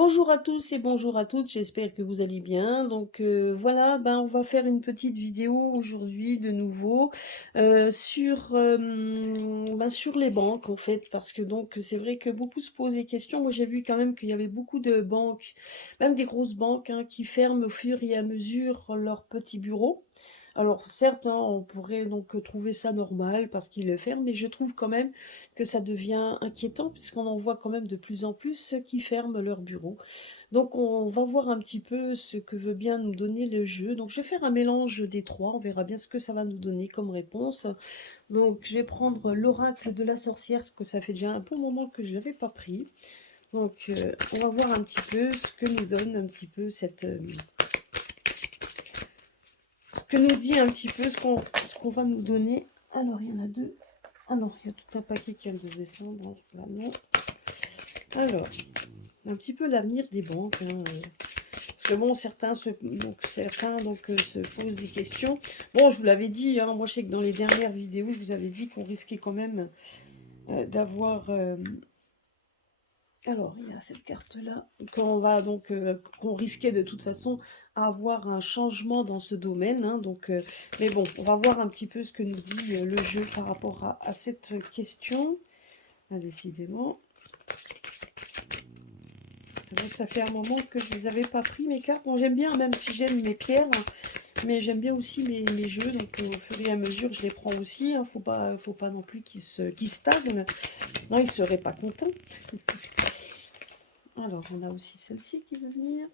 Bonjour à tous et bonjour à toutes, j'espère que vous allez bien. Voilà, on va faire une petite vidéo aujourd'hui de nouveau sur les banques en fait, parce que donc c'est vrai que beaucoup se posent des questions. Moi j'ai vu quand même qu'il y avait beaucoup de banques, même des grosses banques hein, qui ferment au fur et à mesure leurs petits bureaux. Alors certes, hein, on pourrait donc trouver ça normal parce qu'ils le ferment, mais je trouve quand même que ça devient inquiétant puisqu'on en voit quand même de plus en plus ceux qui ferment leurs bureaux. Donc on va voir un petit peu ce que veut bien nous donner le jeu. Donc je vais faire un mélange des trois, on verra bien ce que ça va nous donner comme réponse. Donc je vais prendre l'oracle de la sorcière, parce que ça fait déjà un bon moment que je ne l'avais pas pris. On va voir un petit peu ce que nous donne un petit peu ce que nous dit un petit peu ce qu'on va nous donner. Alors il y en a deux. Ah non, il y a tout un paquet qui vient de descendre. Là, non. Alors, un petit peu l'avenir des banques. Hein. Parce que bon, certains se posent des questions. Bon, je vous l'avais dit, hein, moi je sais que dans les dernières vidéos, je vous avais dit qu'on risquait quand même d'avoir... alors, il y a cette carte-là, qu'on risquait de toute façon avoir un changement dans ce domaine. Hein, mais bon, on va voir un petit peu ce que nous dit le jeu par rapport à cette question. Ah, décidément. C'est vrai que ça fait un moment que je ne les avais pas pris, mes cartes. Bon, j'aime bien, même si j'aime mes pierres, hein, mais j'aime bien aussi mes jeux. Donc, au fur et à mesure, je les prends aussi. Hein, faut pas non plus qu'ils stagnent. Sinon, ils ne seraient pas contents. Alors, on a aussi celle-ci qui veut venir.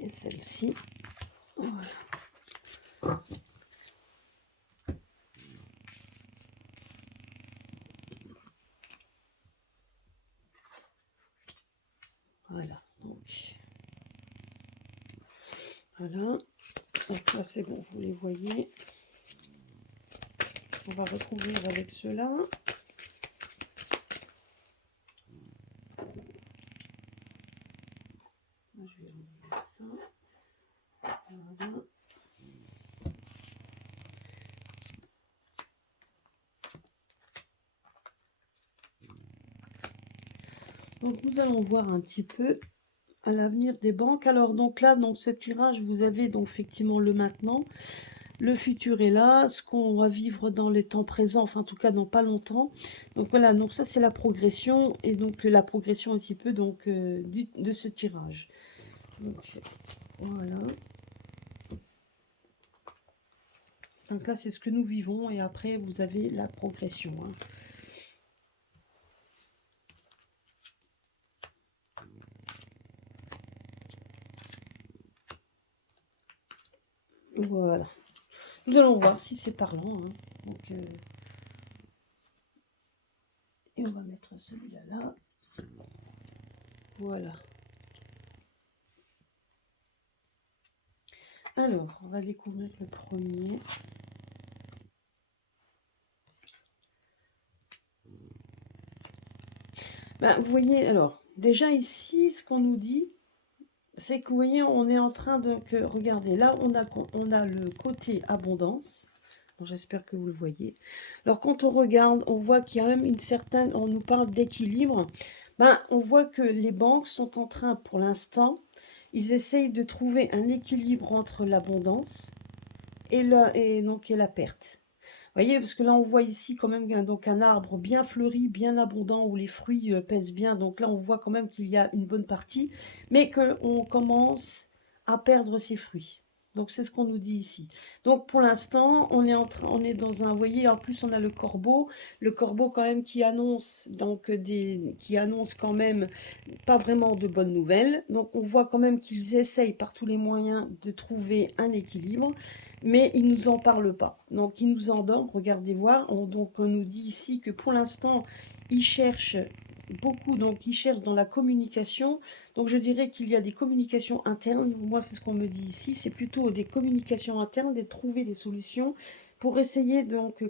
Et celle-ci. Voilà. Voilà. Voilà. Donc là, c'est bon, vous les voyez. On va recouvrir avec ceux-là. Je vais enlever ça. Voilà. Donc nous allons voir un petit peu à l'avenir des banques. Alors donc là, donc ce tirage, vous avez donc effectivement le maintenant. Le futur est là, ce qu'on va vivre dans les temps présents, enfin en tout cas dans pas longtemps. Donc voilà, donc ça c'est la progression, et donc la progression un petit peu donc de ce tirage. Donc voilà. Donc là c'est ce que nous vivons, et après vous avez la progression. Hein. Voilà. Nous allons voir si c'est parlant. Hein. Et on va mettre celui-là là. Voilà. Alors, on va découvrir le premier. Vous voyez, alors, déjà ici, ce qu'on nous dit, c'est que vous voyez, on est en train de... regardez, là, on a le côté abondance. J'espère que vous le voyez. Alors, quand on regarde, on voit qu'il y a même une certaine... On nous parle d'équilibre. On voit que les banques sont en train, pour l'instant, ils essayent de trouver un équilibre entre l'abondance et la perte. Vous voyez, parce que là, on voit ici quand même donc un arbre bien fleuri, bien abondant, où les fruits pèsent bien. Donc là, on voit quand même qu'il y a une bonne partie, mais qu'on commence à perdre ses fruits. Donc c'est ce qu'on nous dit ici. Donc pour l'instant, on est dans un, vous voyez, en plus on a le corbeau quand même qui annonce qui annonce quand même pas vraiment de bonnes nouvelles. Donc on voit quand même qu'ils essayent par tous les moyens de trouver un équilibre, mais ils ne nous en parlent pas. Donc ils nous endorment, regardez voir. Donc on nous dit ici que pour l'instant, ils cherchent beaucoup, donc ils cherchent dans la communication. Donc je dirais qu'il y a des communications internes. Moi, c'est ce qu'on me dit ici. C'est plutôt des communications internes, de trouver des solutions, pour essayer, donc,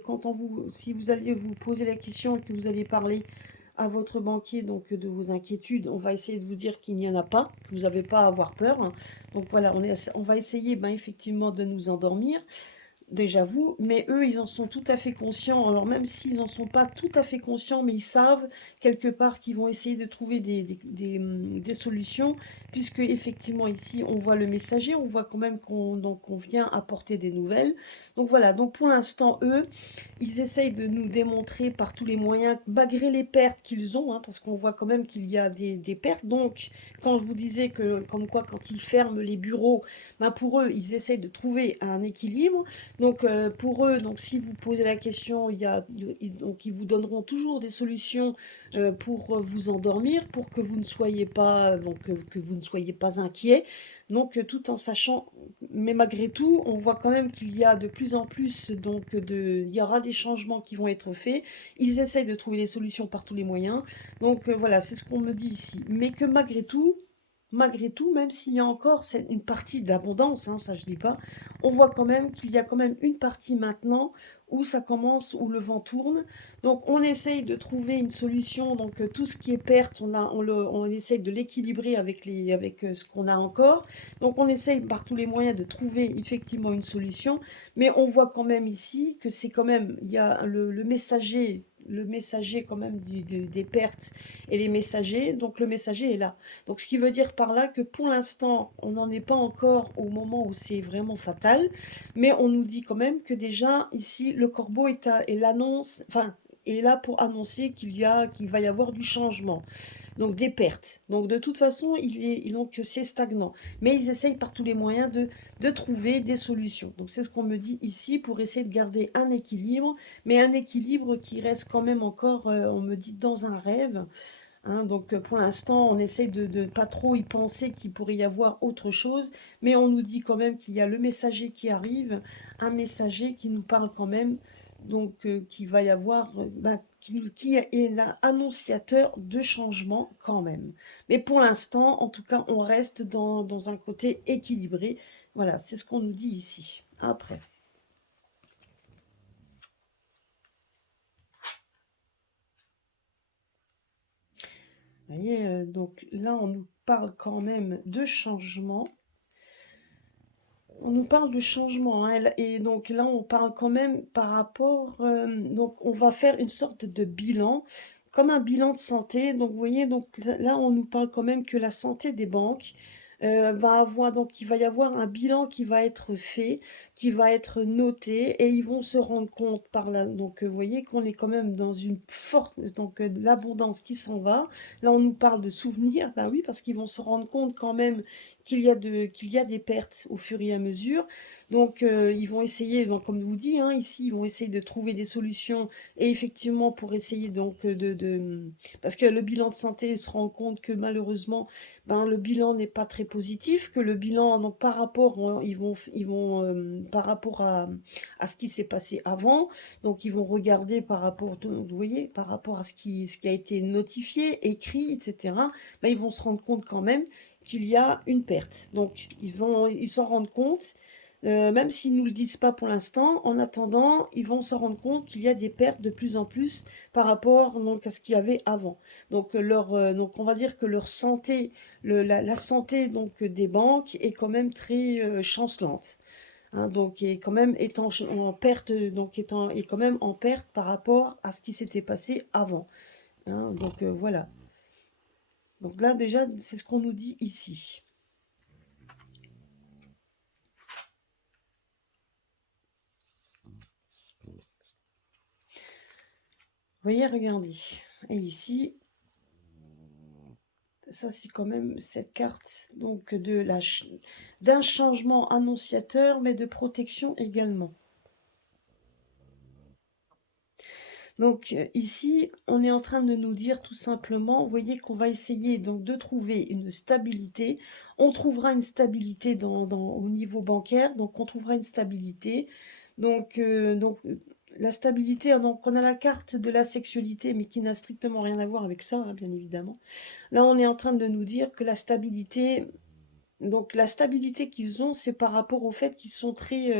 si vous allez vous poser la question et que vous allez parler à votre banquier, donc, de vos inquiétudes, on va essayer de vous dire qu'il n'y en a pas, que vous n'avez pas à avoir peur, hein. Donc voilà, on va essayer, ben, effectivement, de nous endormir. Déjà vous, mais eux, ils en sont tout à fait conscients. Alors même s'ils n'en sont pas tout à fait conscients, mais ils savent quelque part qu'ils vont essayer de trouver des solutions, puisque effectivement ici, on voit le messager, on voit quand même qu'on vient apporter des nouvelles. Donc voilà, donc pour l'instant, eux, ils essayent de nous démontrer par tous les moyens, malgré les pertes qu'ils ont, hein, parce qu'on voit quand même qu'il y a des pertes. Donc, quand je vous disais que, comme quoi, quand ils ferment les bureaux, ben pour eux, ils essayent de trouver un équilibre. Donc, pour eux, donc, si vous posez la question, donc, ils vous donneront toujours des solutions pour vous endormir, pour que vous ne soyez pas, donc, que vous ne soyez pas inquiet. Donc, tout en sachant, mais malgré tout, on voit quand même qu'il y a de plus en plus, donc, il y aura des changements qui vont être faits. Ils essayent de trouver des solutions par tous les moyens. Donc, voilà, c'est ce qu'on me dit ici. Mais que malgré tout, même s'il y a encore une partie d'abondance, hein, ça je dis pas, on voit quand même qu'il y a quand même une partie maintenant où ça commence, où le vent tourne. Donc on essaye de trouver une solution. Donc tout ce qui est perte, on essaye de l'équilibrer avec ce qu'on a encore. Donc on essaye par tous les moyens de trouver effectivement une solution. Mais on voit quand même ici que c'est quand même, il y a le messager quand même des pertes et les messagers. Donc le messager est là. Donc ce qui veut dire par là que pour l'instant, on n'en est pas encore au moment où c'est vraiment fatal, mais on nous dit quand même que déjà ici, le corbeau l'annonce, enfin, est là pour annoncer qu'il va y avoir du changement, donc des pertes. Donc de toute façon, donc c'est stagnant. Mais ils essayent par tous les moyens de trouver des solutions. Donc c'est ce qu'on me dit ici pour essayer de garder un équilibre, mais un équilibre qui reste quand même encore, on me dit, dans un rêve. Hein, donc pour l'instant, on essaie de ne pas trop y penser qu'il pourrait y avoir autre chose, mais on nous dit quand même qu'il y a le messager qui arrive, un messager qui nous parle quand même, donc qu'il va y avoir, qui est l'annonciateur de changement quand même. Mais pour l'instant, en tout cas, on reste dans un côté équilibré. Voilà, c'est ce qu'on nous dit ici. Après. Vous voyez, donc là, on nous parle quand même de changement. On nous parle de changement, hein, et donc là, on parle quand même par rapport, donc on va faire une sorte de bilan, comme un bilan de santé. Donc, vous voyez, donc là, on nous parle quand même que la santé des banques va avoir, donc il va y avoir un bilan qui va être fait, qui va être noté, et ils vont se rendre compte par là. Donc, vous voyez qu'on est quand même dans une forte, donc de l'abondance qui s'en va. Là, on nous parle de souvenirs, bah oui, parce qu'ils vont se rendre compte quand même qu'il y a des pertes au fur et à mesure. Donc, ils vont essayer, donc, comme je vous dis, hein, ici, ils vont essayer de trouver des solutions et effectivement pour essayer donc parce que le bilan de santé se rend compte que malheureusement, ben, le bilan n'est pas très positif, que le bilan, donc par rapport, par rapport à ce qui s'est passé avant, donc ils vont regarder par rapport, vous voyez, par rapport à ce qui a été notifié, écrit, etc., ben, ils vont se rendre compte quand même qu'il y a une perte. Donc, ils s'en rendent compte, même s'ils ne nous le disent pas pour l'instant. En attendant, ils vont se rendre compte qu'il y a des pertes de plus en plus par rapport donc, à ce qu'il y avait avant. Donc, donc, on va dire que leur santé, la santé donc, des banques est quand même très chancelante. Hein, donc, est quand même en perte, est quand même en perte par rapport à ce qui s'était passé avant. Hein, donc, voilà. Donc là, déjà, c'est ce qu'on nous dit ici. Vous voyez, regardez. Et ici, ça c'est quand même cette carte donc d'un changement annonciateur, mais de protection également. Donc ici, on est en train de nous dire tout simplement, vous voyez qu'on va essayer donc de trouver une stabilité. On trouvera une stabilité au niveau bancaire, donc on trouvera une stabilité. Donc la stabilité, donc on a la carte de la sexualité, mais qui n'a strictement rien à voir avec ça, hein, bien évidemment. Là, on est en train de nous dire que la stabilité, donc la stabilité qu'ils ont, c'est par rapport au fait qu'ils sont très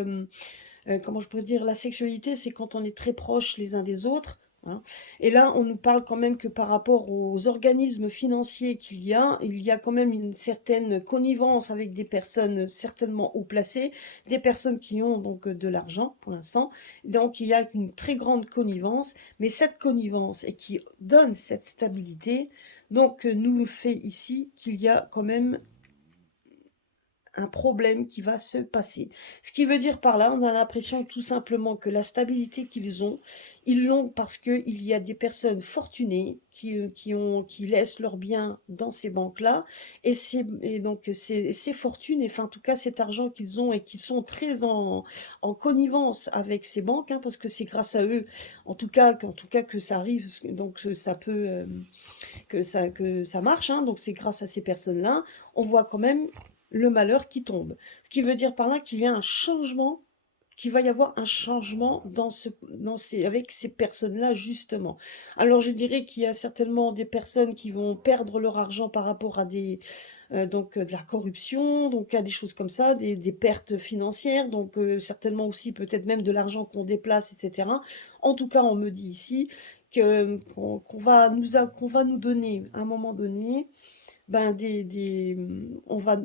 comment je pourrais dire, la sexualité, c'est quand on est très proches les uns des autres, hein. Et là, on nous parle quand même que par rapport aux organismes financiers il y a quand même une certaine connivence avec des personnes certainement haut placées, des personnes qui ont donc de l'argent pour l'instant. Donc il y a une très grande connivence, mais cette connivence et qui donne cette stabilité, donc nous fait ici qu'il y a quand même un problème qui va se passer. Ce qui veut dire par là, on a l'impression tout simplement que la stabilité qu'ils ont, ils l'ont parce qu'il y a des personnes fortunées qui laissent leurs biens dans ces banques-là, et donc ces fortunes, enfin en tout cas cet argent qu'ils ont et qui sont très en connivence avec ces banques, hein, parce que c'est grâce à eux, en tout cas que ça arrive, donc ça peut, que ça marche, hein, donc c'est grâce à ces personnes-là, on voit quand même le malheur qui tombe. Ce qui veut dire par là qu'il y a un changement, qu'il va y avoir un changement avec ces personnes-là, justement. Alors je dirais qu'il y a certainement des personnes qui vont perdre leur argent par rapport à de la corruption, donc à des choses comme ça, des pertes financières, donc certainement aussi peut-être même de l'argent qu'on déplace, etc. En tout cas, on me dit ici qu'on va nous donner à un moment donné, ben on va,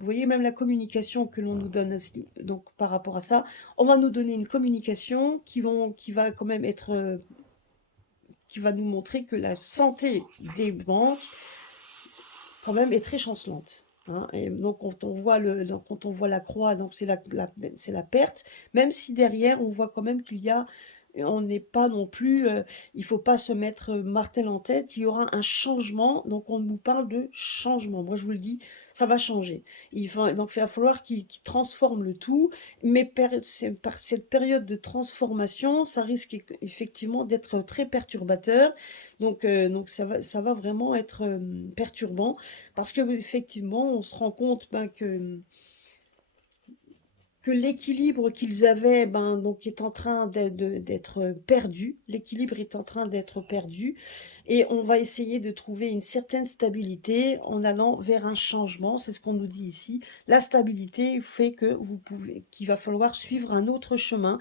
vous voyez même la communication que l'on nous donne aussi, donc par rapport à ça, on va nous donner une communication qui va quand même être, qui va nous montrer que la santé des banques quand même est très chancelante, hein. Et donc quand on voit la croix, donc c'est la perte, même si derrière on voit quand même on n'est pas non plus, il faut pas se mettre martel en tête, il y aura un changement, donc on nous parle de changement. Moi je vous le dis, ça va changer. Donc il va falloir qu'ils transforment le tout, mais par cette période de transformation, ça risque effectivement d'être très perturbateur. Donc ça va vraiment être perturbant, parce que effectivement, on se rend compte ben, que l'équilibre qu'ils avaient donc est en train d'être perdu. L'équilibre est en train d'être perdu, et on va essayer de trouver une certaine stabilité en allant vers un changement. C'est ce qu'on nous dit ici. La stabilité fait qu'il va falloir suivre un autre chemin.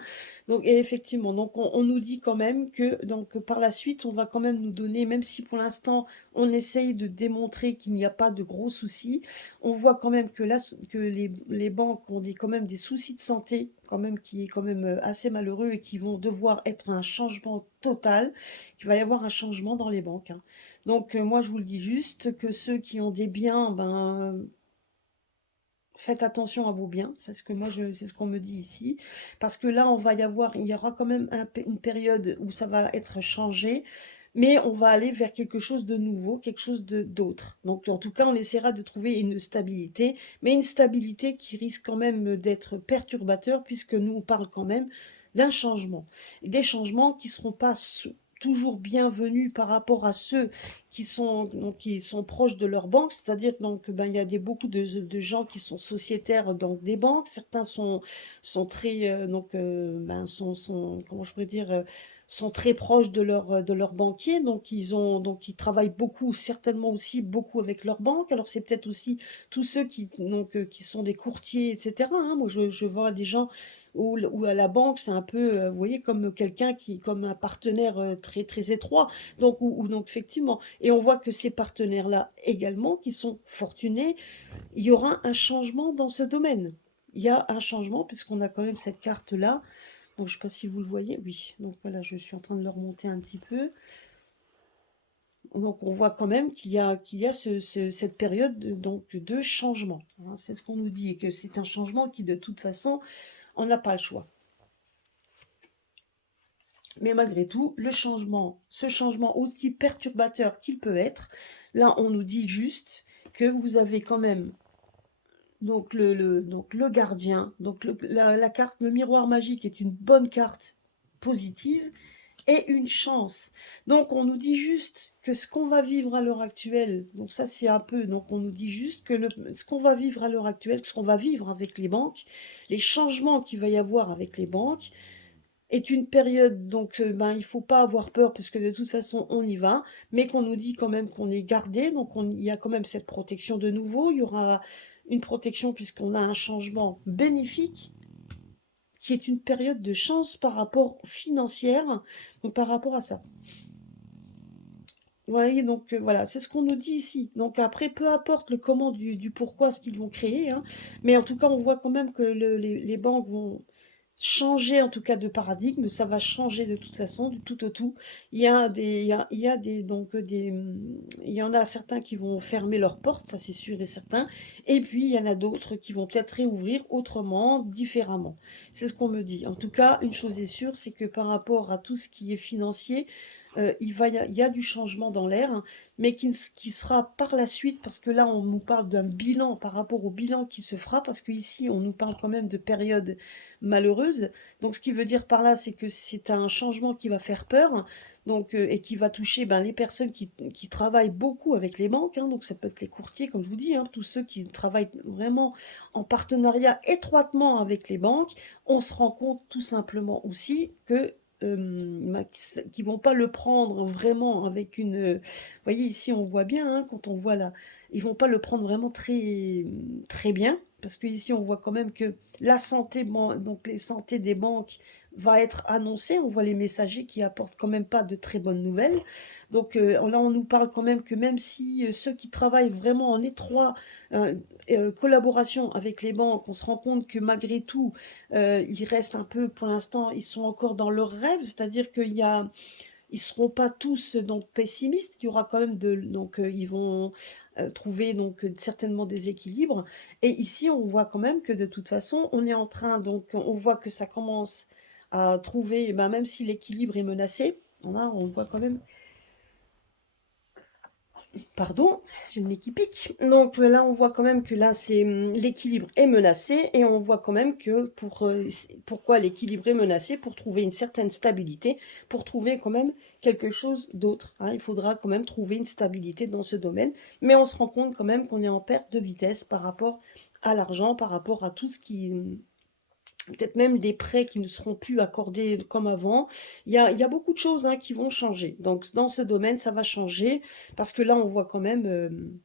Donc, et effectivement, donc on nous dit quand même que donc par la suite, on va quand même nous donner, même si pour l'instant on essaye de démontrer qu'il n'y a pas de gros soucis, on voit quand même que les banques ont quand même des soucis de santé, quand même, qui est quand même assez malheureux, et qui vont devoir être un changement total, qu'il va y avoir un changement dans les banques, hein. Donc moi je vous le dis juste que ceux qui ont des biens, faites attention à vos biens, c'est ce qu'on me dit ici, parce que là il y aura quand même une période où ça va être changé, mais on va aller vers quelque chose de nouveau, quelque chose d'autre. Donc en tout cas, on essaiera de trouver une stabilité, mais une stabilité qui risque quand même d'être perturbateur, puisque nous on parle quand même d'un changement, des changements qui seront pas toujours bienvenus par rapport à ceux qui sont proches de leur banque, c'est-à-dire donc ben, il y a beaucoup de gens qui sont sociétaires donc des banques, certains sont très comment je pourrais dire, sont très proches de leur banquier, donc ils travaillent beaucoup, certainement aussi beaucoup avec leur banque. Alors c'est peut-être aussi tous ceux qui sont des courtiers, etc., hein. Moi je vois des gens où à la banque c'est un peu, vous voyez, comme comme un partenaire très très étroit, donc effectivement, et on voit que ces partenaires-là également, qui sont fortunés, il y aura un changement dans ce domaine. Il y a un changement puisqu'on a quand même cette carte-là. Donc je ne sais pas si vous le voyez. Oui, donc voilà, je suis en train de le remonter un petit peu. Donc on voit quand même qu'il y a cette période de changement, hein. C'est ce qu'on nous dit, et que c'est un changement qui de toute façon, on n'a pas le choix. Mais malgré tout, ce changement aussi perturbateur qu'il peut être, là on nous dit juste que vous avez quand même donc le gardien, donc la carte, le miroir magique est une bonne carte positive et une chance. Donc on nous dit juste que ce qu'on va vivre à l'heure actuelle, donc ça c'est un peu, donc on nous dit juste que ce qu'on va vivre à l'heure actuelle, ce qu'on va vivre avec les banques, les changements qu'il va y avoir avec les banques, est une période, donc il faut pas avoir peur, parce que de toute façon on y va, mais qu'on nous dit quand même qu'on est gardé, donc il y a quand même cette protection de nouveau, il y aura une protection puisqu'on a un changement bénéfique qui est une période de chance par rapport financière, donc par rapport à ça. Vous voyez, donc voilà, c'est ce qu'on nous dit ici. Donc après, peu importe le comment du pourquoi ce qu'ils vont créer, hein, mais en tout cas, on voit quand même que les banques vont changer en tout cas de paradigme, ça va changer de toute façon, du tout au tout. Il y a des, donc il y en a certains qui vont fermer leurs portes, ça c'est sûr et certain, et puis il y en a d'autres qui vont peut-être réouvrir autrement, différemment. C'est ce qu'on me dit. En tout cas, une chose est sûre, c'est que par rapport à tout ce qui est financier, il y a du changement dans l'air, hein, mais qui sera par la suite, parce que là, on nous parle d'un bilan par rapport au bilan qui se fera, parce qu'ici, on nous parle quand même de périodes malheureuses. Donc, ce qui veut dire par là, c'est que c'est un changement qui va faire peur, donc, et qui va toucher ben, les personnes qui travaillent beaucoup avec les banques, hein, donc ça peut être les courtiers, comme je vous dis, hein, tous ceux qui travaillent vraiment en partenariat étroitement avec les banques. On se rend compte tout simplement aussi que qui vont pas le prendre vraiment avec une. Vous voyez ici, on voit bien hein, quand on voit là, ils vont pas le prendre vraiment très bien parce que ici on voit quand même que la santé, donc les santé des banques va être annoncée. On voit les messagers qui apportent quand même pas de très bonnes nouvelles. Donc là, on nous parle quand même que même si ceux qui travaillent vraiment en étroit euh, collaboration avec les banques, on se rend compte que malgré tout, ils restent un peu, pour l'instant, ils sont encore dans leur rêve, c'est-à-dire ils seront pas tous donc pessimistes. Il y aura quand même donc ils vont trouver donc certainement des équilibres. Et ici, on voit quand même que de toute façon, on est en train donc on voit que ça commence à trouver, ben, même si l'équilibre est menacé, on voit quand même. Pardon, j'ai le nez qui pique. Donc là, on voit quand même que là, c'est l'équilibre est menacé et on voit quand même que pourquoi l'équilibre est menacé, pour trouver une certaine stabilité, pour trouver quand même quelque chose d'autre, hein. Il faudra quand même trouver une stabilité dans ce domaine, mais on se rend compte quand même qu'on est en perte de vitesse par rapport à l'argent, par rapport à tout ce qui peut-être même des prêts qui ne seront plus accordés comme avant. Il y a beaucoup de choses hein, qui vont changer. Donc, dans ce domaine, ça va changer parce que là, on voit quand même.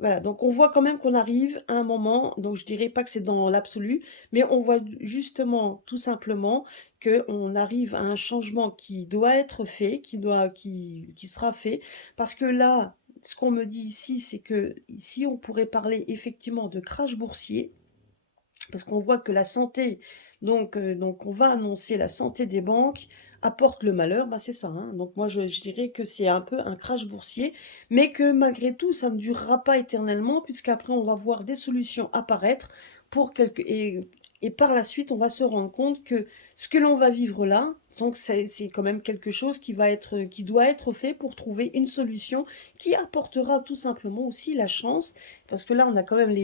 Voilà, donc on voit quand même qu'on arrive à un moment, donc je dirais pas que c'est dans l'absolu, mais on voit justement, tout simplement, qu'on arrive à un changement qui doit être fait, qui sera fait, parce que là, ce qu'on me dit ici, c'est que ici, on pourrait parler effectivement de crash boursier, parce qu'on voit que la santé, donc on va annoncer la santé des banques apporte le malheur, bah c'est ça, hein. Donc moi je dirais que c'est un peu un crash boursier, mais que malgré tout ça ne durera pas éternellement, puisqu'après on va voir des solutions apparaître pour quelques et par la suite on va se rendre compte que ce que l'on va vivre là, donc c'est quand même quelque chose qui doit être fait pour trouver une solution qui apportera tout simplement aussi la chance, parce que là on a quand même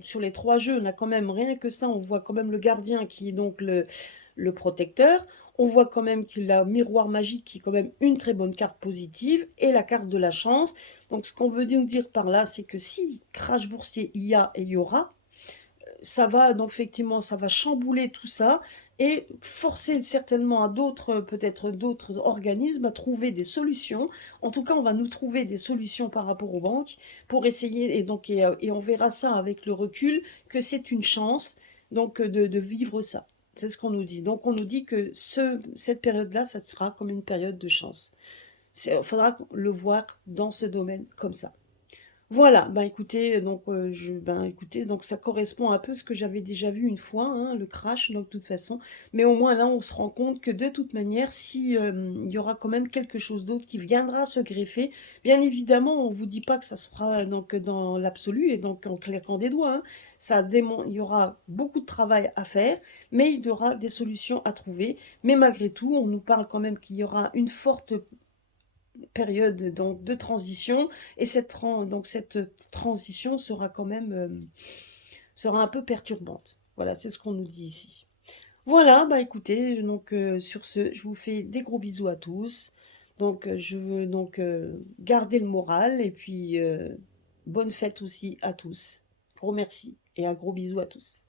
sur les trois jeux, on a quand même rien que ça, on voit quand même le gardien qui est donc le protecteur. On voit quand même qu'il a miroir magique qui est quand même une très bonne carte positive et la carte de la chance. Donc ce qu'on veut nous dire par là, c'est que si crash boursier il y a et il y aura, ça va donc effectivement, ça va chambouler tout ça et forcer certainement à d'autres, peut-être d'autres organismes à trouver des solutions. En tout cas, on va nous trouver des solutions par rapport aux banques pour essayer, et on verra ça avec le recul, que c'est une chance donc de vivre ça. C'est ce qu'on nous dit. Donc on nous dit que cette période-là, ça sera comme une période de chance. Il faudra le voir dans ce domaine comme ça. Voilà, ben écoutez, ben écoutez, donc ça correspond un peu à ce que j'avais déjà vu une fois, hein, le crash, donc de toute façon. Mais au moins là, on se rend compte que de toute manière, si il y aura quand même quelque chose d'autre qui viendra se greffer, bien évidemment, on vous dit pas que ça se fera donc dans l'absolu et donc en claquant des doigts, hein. Il y aura beaucoup de travail à faire, mais il y aura des solutions à trouver. Mais malgré tout, on nous parle quand même qu'il y aura une forte période donc de transition et cette transition sera quand même sera un peu perturbante. Voilà, c'est ce qu'on nous dit ici. Voilà, bah écoutez, donc sur ce, je vous fais des gros bisous à tous. Donc je veux donc garder le moral et puis bonne fête aussi à tous. Gros merci et un gros bisou à tous.